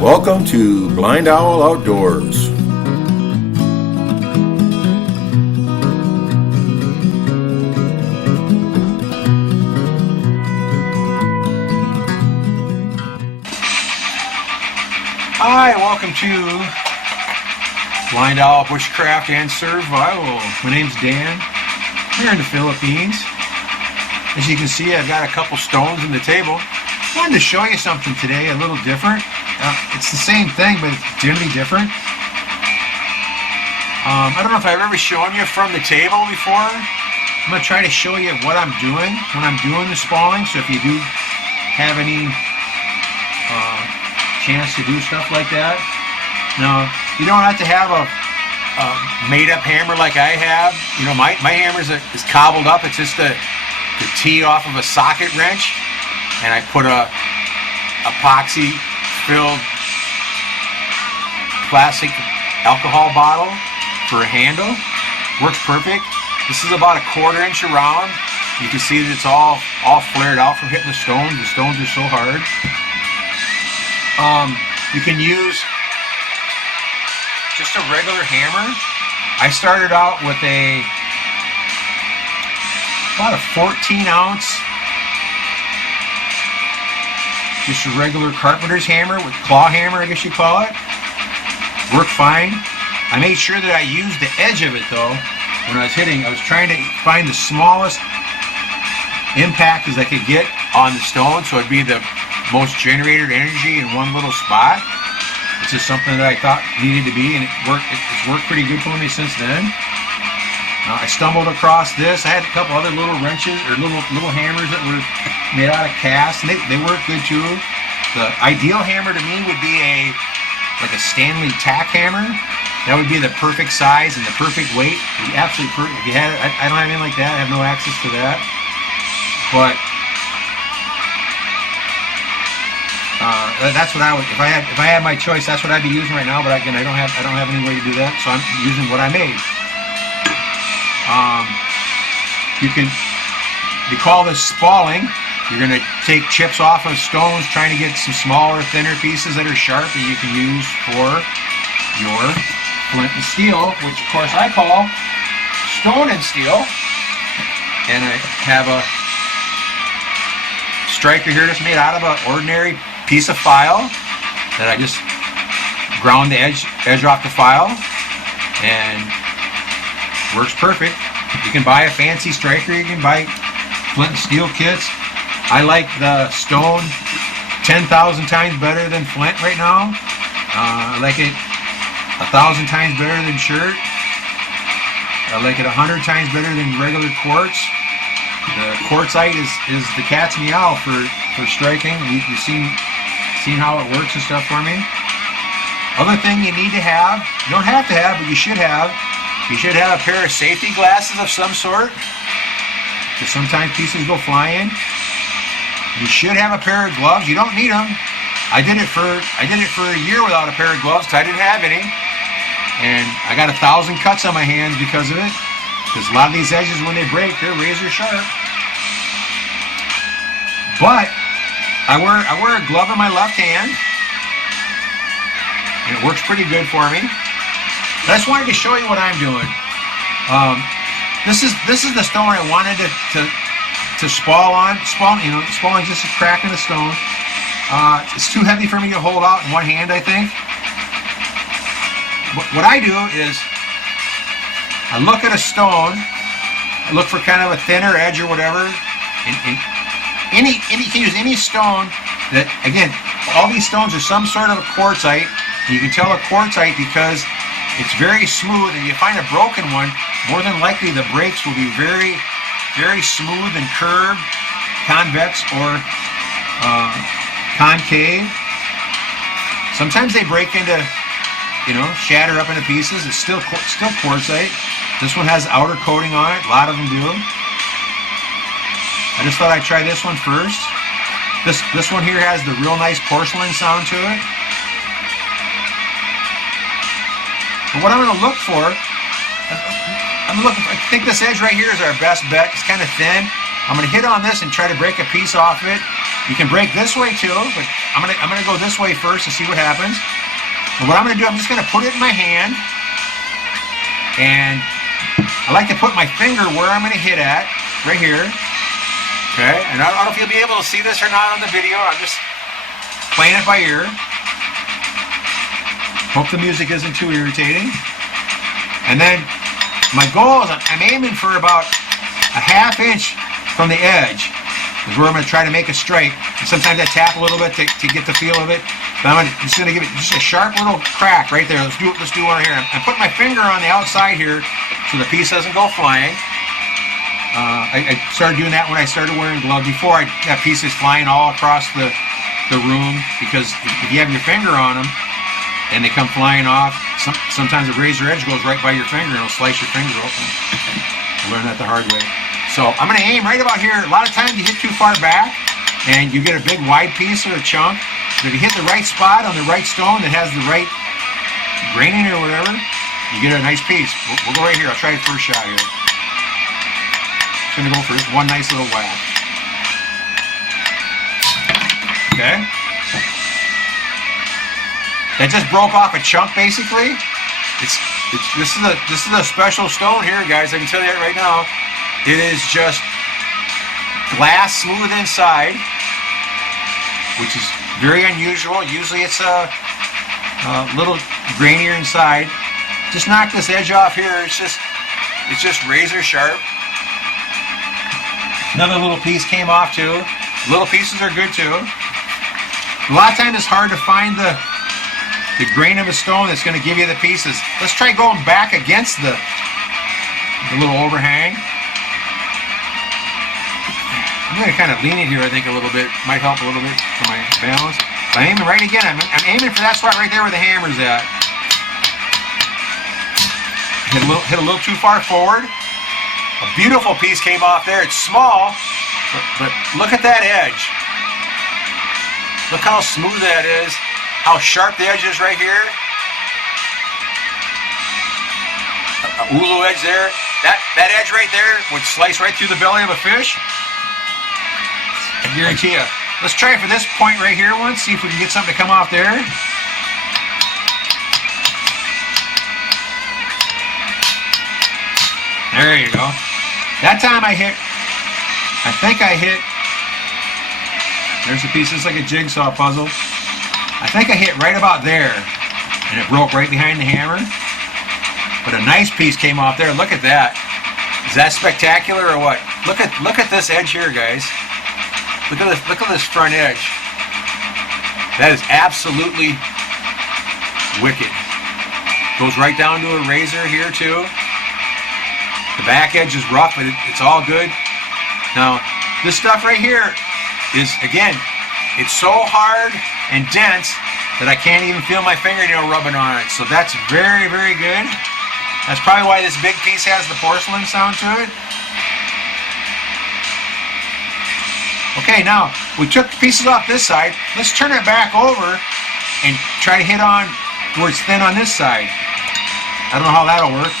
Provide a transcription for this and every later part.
Welcome to BlindOwl Outdoors. Hi, welcome to BlindOwl Bushcraft and Survival. My name's Dan. I'm here in the Philippines. As you can see, I've got a couple stones on the table. I wanted to show you something today, a little different. It's the same thing, but it's generally different. I don't know if I've ever shown you from the table before. I'm going to try to show you what I'm doing when I'm doing the spalling. So if you do have any chance to do stuff like that. Now, you don't have to have a made-up hammer like I have. You know, my hammer is cobbled up. It's just the tee off of a socket wrench, and I put a epoxy-filled plastic alcohol bottle for a handle. Works perfect. This is about 1/4 inch around. You can see that it's all flared out from hitting the stones. The stones are so hard. You can use just a regular hammer. I started out with about a 14-ounce, just a regular carpenter's hammer with claw hammer, I guess you call it. Worked fine. I made sure that I used the edge of it though. When I was hitting, I was trying to find the smallest impact as I could get on the stone, so it'd be the most generated energy in one little spot. It's just something that I thought needed to be, and it's worked pretty good for me since then. I stumbled across this. I had a couple other little wrenches or little hammers that were made out of cast, and they work good too. The ideal hammer to me would be like a Stanley tack hammer. That would be the perfect size and the perfect weight. It'd be absolutely perfect. If you had it, I don't have anything like that. I have no access to that. But that's what I would. If I had my choice, that's what I'd be using right now. But again, I don't have any way to do that, so I'm using what I made. They call this spalling. You're going to take chips off of stones, trying to get some smaller, thinner pieces that are sharp that you can use for your flint and steel, which of course I call stone and steel. And I have a striker here that's made out of an ordinary piece of file that I just ground the edge off the file, and works perfect. You can buy a fancy striker, you can buy flint and steel kits. I like the stone 10,000 times better than flint right now. I like it 1,000 times better than shirt. I like it 100 times better than regular quartz. The quartzite is the cat's meow for striking. You've seen how it works and stuff for me. Other thing you need to have, you don't have to have, but you should have a pair of safety glasses of some sort, because sometimes pieces go flying. You should have a pair of gloves. You don't need them. I did it for a year without a pair of gloves because I didn't have any, and I got 1,000 cuts on my hands because of it. Because a lot of these edges, when they break, they're razor sharp. But I wear a glove in my left hand, and it works pretty good for me. I just wanted to show you what I'm doing. This is the stone I wanted to spall on. Spalling just a crack in the stone. It's too heavy for me to hold out in one hand, I think. What I do is I look at a stone, I look for kind of a thinner edge or whatever, and you can use any stone that, again, all these stones are some sort of a quartzite. And you can tell a quartzite because it's very smooth, and you find a broken one, more than likely the breaks will be very, very smooth and curved, convex or concave. Sometimes they break into, shatter up into pieces. It's still quartzite. This one has outer coating on it. A lot of them do. I just thought I'd try this one first. This one here has the real nice porcelain sound to it. But what I'm going to look for, I think this edge right here is our best bet. It's kind of thin. I'm going to hit on this and try to break a piece off of it. You can break this way too, but I'm gonna go this way first to see what happens. And what I'm gonna do, I'm just gonna put it in my hand, and I like to put my finger where I'm gonna hit at, right here. Okay, and I don't know if you'll be able to see this or not on the video. I'm just playing it by ear. Hope the music isn't too irritating. And then my goal is I'm aiming for about a ½ inch from the edge is where I'm going to try to make a strike. And sometimes I tap a little bit to get the feel of it. But I'm just going to give it just a sharp little crack right there. Let's do one here. I'm putting my finger on the outside here so the piece doesn't go flying. I started doing that when I started wearing gloves. Before, that piece is flying all across the room, because if you have your finger on them and they come flying off, sometimes the razor edge goes right by your finger and it'll slice your finger open. I learned that the hard way. So I'm going to aim right about here. A lot of times you hit too far back and you get a big wide piece or a chunk. But if you hit the right spot on the right stone that has the right graining or whatever, you get a nice piece. We'll go right here. I'll try the first shot here. Just going to go for just one nice little whack. Okay. That just broke off a chunk basically. This is a special stone here, guys. I can tell you that right now. It is just glass smooth inside, which is very unusual. Usually it's a little grainier inside. Just knock this edge off here. It's just razor sharp. Another little piece came off too. Little pieces are good too. A lot of times it's hard to find the grain of a stone that's going to give you the pieces. Let's try going back against the little overhang. I'm going to kind of lean it here, I think, a little bit. Might help a little bit for my balance. But I'm aiming right again. I'm aiming for that spot right there where the hammer's at. Hit a little too far forward. A beautiful piece came off there. It's small, but look at that edge. Look how smooth that is. How sharp the edge is right here. A ulu edge there. That edge right there would slice right through the belly of a fish. I guarantee you. Let's try it for this point right here once. See if we can get something to come off there. There you go. That time I think I hit. There's a piece that's like a jigsaw puzzle. I think I hit right about there, and it broke right behind the hammer. But a nice piece came off there. Look at that. Is that spectacular or what? Look at this edge here, guys. Look at this front edge. That is absolutely wicked. Goes right down to a razor here too. The back edge is rough, but it's all good. Now, this stuff right here is, again, it's so hard and dense that I can't even feel my fingernail rubbing on it. So that's very, very good. That's probably why this big piece has the porcelain sound to it. Okay, now we took pieces off this side. Let's turn it back over and try to hit on where it's thin on this side. I don't know how that'll work.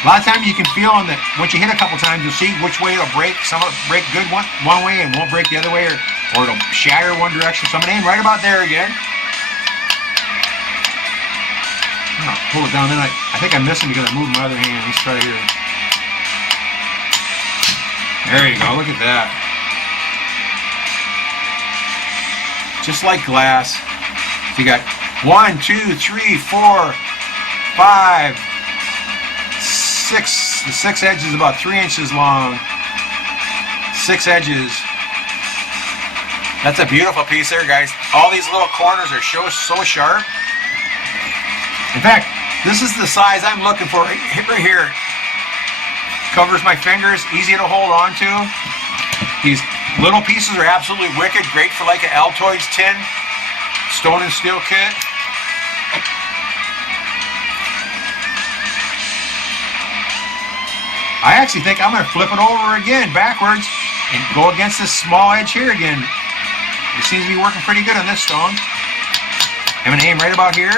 A lot of times you can feel on that once you hit a couple times, you'll see which way it'll break. Some will break good one way and won't break the other way, or it'll shatter one direction. So I'm going to aim right about there again. I'll pull it down. Then I think I'm missing because I moved my other hand. Let's try here. There you go. Look at that. Just like glass. So you got 1, 2, 3, 4, 5, 6. The 6 edges is about 3 inches long. 6 edges. That's a beautiful piece there, guys. All these little corners are so sharp. In fact, this is the size I'm looking for right here. Covers my fingers, easy to hold on to. These little pieces are absolutely wicked, great for like an Altoids tin stone and steel kit. I actually think I'm going to flip it over again backwards and go against this small edge here again. It seems to be working pretty good on this stone. I'm going to aim right about here.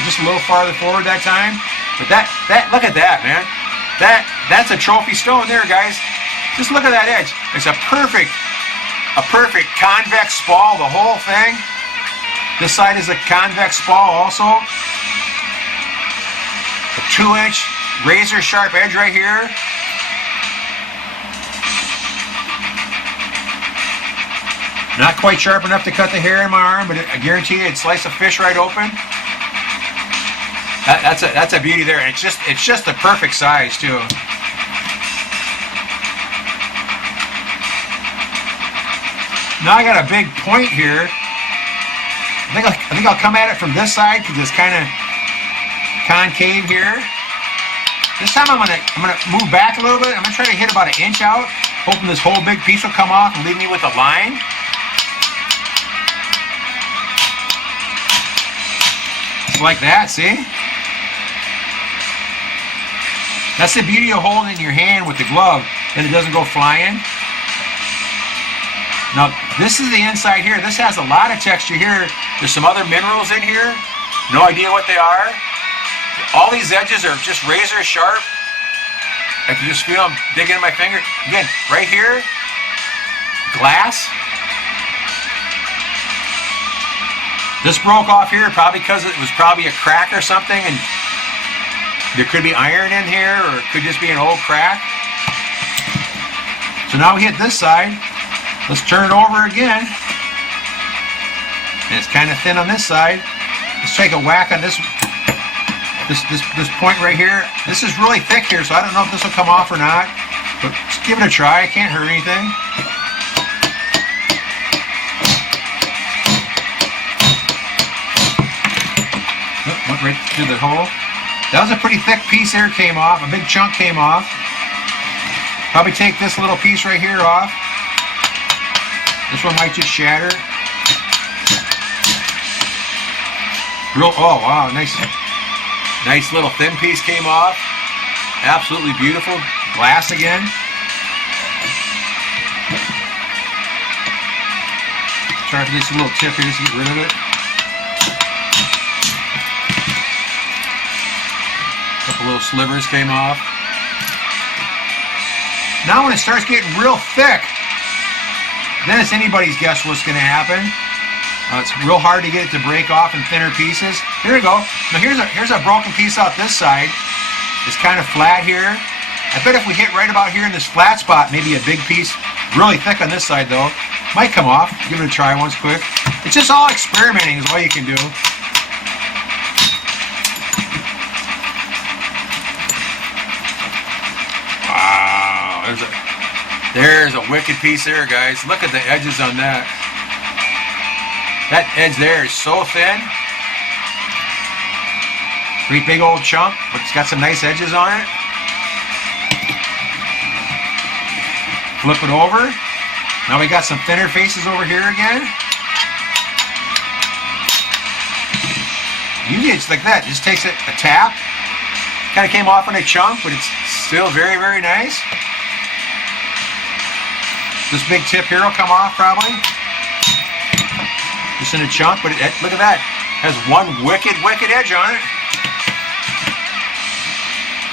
Just a little farther forward that time. But that look at that, man. that's a trophy stone there, guys. Just look at that edge. It's a perfect convex spall, the whole thing. This side is a convex spall also. A 2-inch razor sharp edge right here. Not quite sharp enough to cut the hair in my arm, but I guarantee you it'd slice a fish right open. That's a beauty there. It's just the perfect size too. Now I got a big point here. I think I'll come at it from this side because it's kind of concave here. This time I'm gonna move back a little bit. I'm gonna try to hit about 1 inch out, hoping this whole big piece will come off and leave me with a line. Just like that, see? That's the beauty of holding it in your hand with the glove, and it doesn't go flying. Now, this is the inside here. This has a lot of texture here. There's some other minerals in here. No idea what they are. All these edges are just razor sharp. I can just feel them digging in my finger. Again, right here, glass. This broke off here probably because it was probably a crack or something, and there could be iron in here, or it could just be an old crack. So now we hit this side. Let's turn it over again. And it's kind of thin on this side. Let's take a whack on this point right here. This is really thick here, so I don't know if this will come off or not. But just give it a try. It can't hurt anything. Went right through the hole. That was a pretty thick piece there, came off. A big chunk came off. Probably take this little piece right here off. This one might just shatter. Oh wow, nice little thin piece came off. Absolutely beautiful. Glass again. Try for this little tip here just to get rid of it. A couple little slivers came off. Now when it starts getting real thick, then it's anybody's guess what's going to happen. It's real hard to get it to break off in thinner pieces. Here we go. Now here's a broken piece out this side. It's kind of flat here. I bet if we hit right about here in this flat spot, maybe a big piece, really thick on this side though, might come off. Give it a try once quick. It's just all experimenting is all you can do. Wow, there's a wicked piece there, guys. Look at the edges on that. That edge there is so thin. Pretty big old chunk, but it's got some nice edges on it. Flip it over. Now we got some thinner faces over here again. Usually it's like that. It just takes a tap. Kind of came off in a chunk, but it's still very, very nice. This big tip here will come off probably. Just in a chunk, but look at that. It has one wicked edge on it.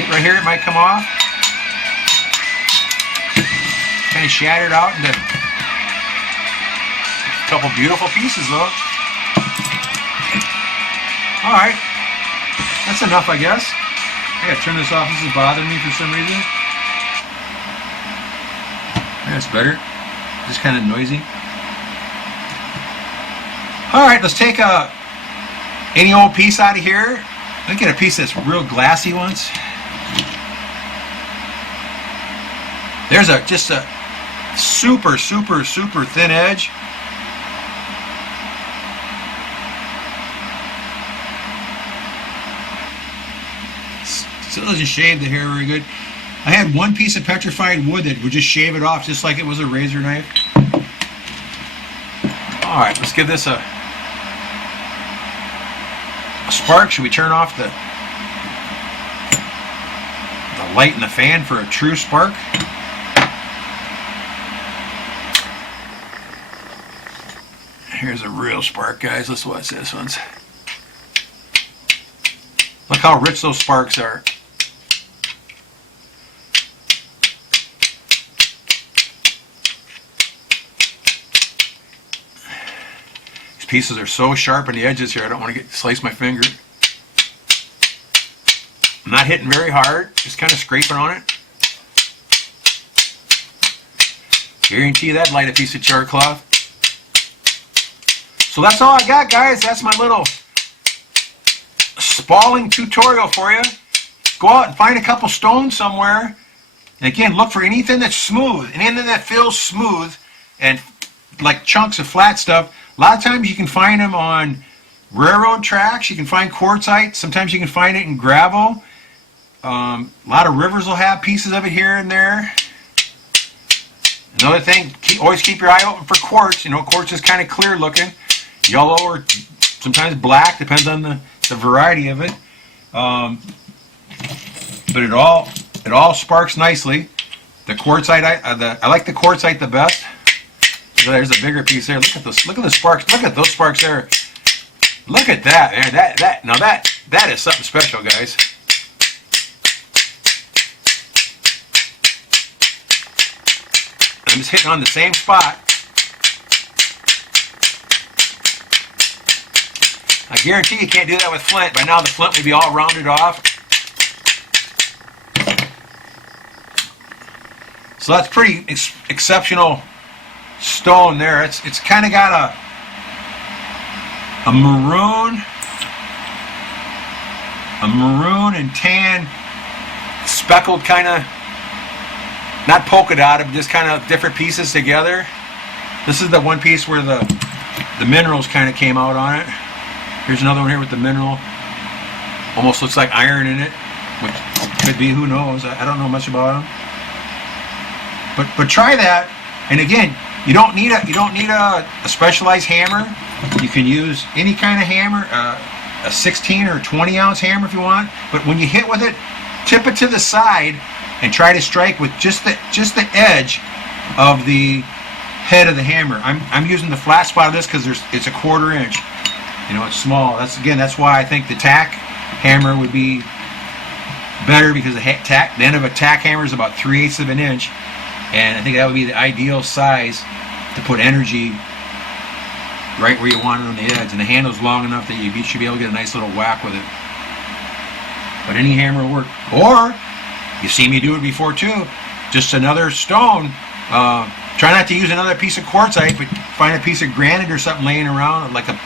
Hit right here, it might come off. Kind of shattered out into a couple beautiful pieces though. Alright. That's enough, I guess. I gotta turn this off. This is bothering me for some reason. That's better. Just kind of noisy. Alright, let's take any old piece out of here. Let's get a piece that's real glassy once. There's just a super thin edge. Still doesn't shave the hair very good. I had one piece of petrified wood that would just shave it off just like it was a razor knife. Alright, let's give this a spark. Should we turn off the light in the fan for a true spark? Here's a real spark, guys. Let's watch this one. Look how rich those sparks are. pieces are so sharp on the edges here, I don't want to slice my finger. I'm not hitting very hard, just kind of scraping on it. Guarantee you that'd light a piece of char cloth. So that's all I got, guys. That's my little spalling tutorial for you. Go out and find a couple stones somewhere. And again, look for anything that's smooth, anything that feels smooth, and like chunks of flat stuff. A lot of times you can find them on railroad tracks. You can find quartzite. Sometimes you can find it in gravel. A lot of rivers will have pieces of it here and there. Another thing, always keep your eye open for quartz. You know, quartz is kind of clear looking. Yellow or sometimes black, depends on the variety of it. But it all sparks nicely. The quartzite, I like the quartzite the best. There's a bigger piece there. Look at this. Look at the sparks. Look at those sparks there. Look at that, man. That is something special, guys. I'm just hitting on the same spot. I guarantee you can't do that with flint. By now the flint would be all rounded off. So that's pretty exceptional stone there. It's kind of got a maroon and tan speckled kind of, not polka dotted, but just kind of different pieces together. This is the one piece where the minerals kind of came out on it. Here's another one here with the mineral. Almost looks like iron in it, which could be, who knows. I don't know much about them. But try that. And again, you don't need a specialized hammer. You can use any kind of hammer, a 16 or 20 ounce hammer if you want. But when you hit with it, tip it to the side and try to strike with just the edge of the head of the hammer. I'm using the flat spot of this because it's a 1/4 inch. You know, it's small. That's why I think the tack hammer would be better, because the end of a tack hammer is about 3/8 of an inch, and I think that would be the ideal size to put energy right where you want it on the edge. And the handle's long enough that you should be able to get a nice little whack with it. But any hammer will work. Or you see me do it before too. Just another stone. Try not to use another piece of quartzite, but find a piece of granite or something laying around, like a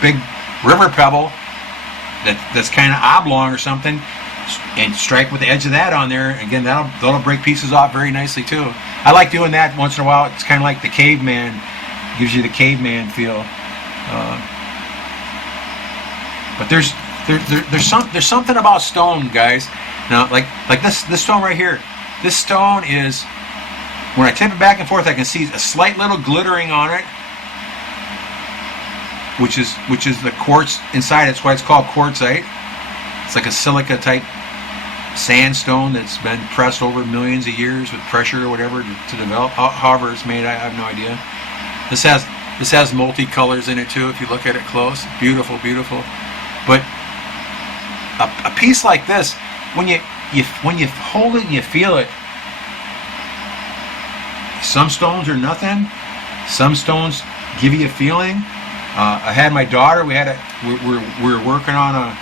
big river pebble that's kind of oblong or something, and strike with the edge of that on there. Again, that'll break pieces off very nicely too. I like doing that once in a while. It's kind of like the caveman, gives you the caveman feel. But there's something about stone, guys. Now, like this stone right here. This stone is, when I tip it back and forth, I can see a slight little glittering on it, which is the quartz inside. That's why it's called quartzite. It's like a silica type sandstone that's been pressed over millions of years with pressure or whatever to develop. However it's made, I have no idea. This has multicolors in it too. If you look at it close, beautiful, beautiful. But a piece like this, when you hold it and you feel it, some stones are nothing. Some stones give you a feeling. I had my daughter. We were working on a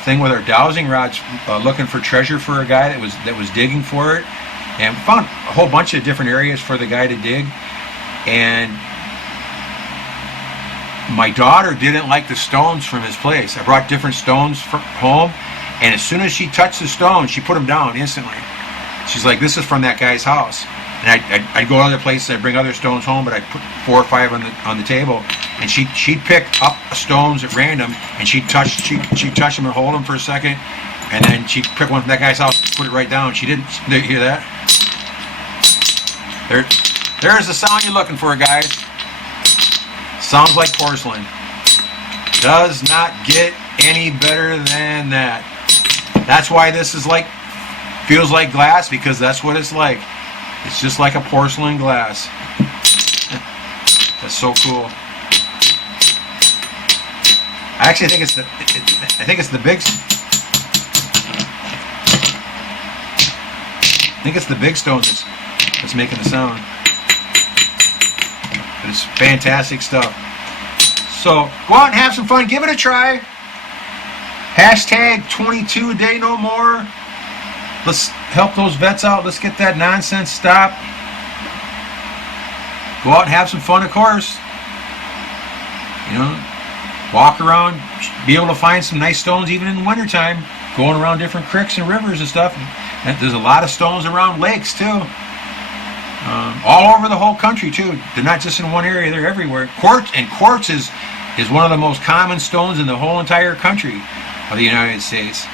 thing with our dowsing rods, looking for treasure for a guy that was digging for it, and found a whole bunch of different areas for the guy to dig. And my daughter didn't like the stones from his place. I brought different stones from home, and as soon as she touched the stone, she put them down instantly. She's like, "This is from that guy's house." And I'd go to other places, I'd bring other stones home, but I'd put 4 or 5 on the table, and she'd pick up stones at random, and she'd touch them or hold them for a second, and then she'd pick one from that guy's house, put it right down. She didn't hear that. There's the sound you're looking for, guys. Sounds like porcelain. Does not get any better than that. That's why this is feels like glass, because that's what it's like. It's just like a porcelain glass. That's so cool. I actually think it's the big. I think it's the big stone that's making the sound. But it's fantastic stuff. So go out and have some fun. Give it a try. Hashtag 22 a day no more. Let's help those vets out. Let's get that nonsense stopped. Go out and have some fun, of course. You know, walk around, be able to find some nice stones even in the wintertime, going around different creeks and rivers and stuff. And there's a lot of stones around lakes too. All over the whole country too. They're not just in one area, they're everywhere. Quartz is one of the most common stones in the whole entire country of the United States.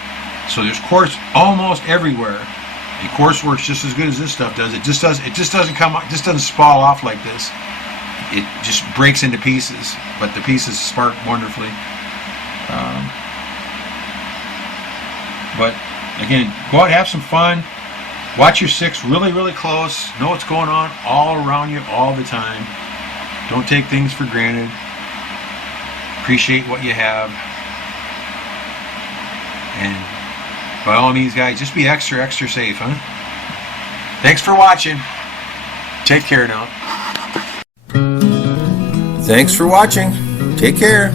So there's quartz almost everywhere. And quartz works just as good as this stuff does. It just doesn't come up, just doesn't spall off like this. It just breaks into pieces, but the pieces spark wonderfully. But again, go out and have some fun. Watch your six really, really close. Know what's going on all around you all the time. Don't take things for granted. Appreciate what you have. And by all means, guys, just be extra, extra safe, huh? Thanks for watching. Take care now. Thanks for watching. Take care.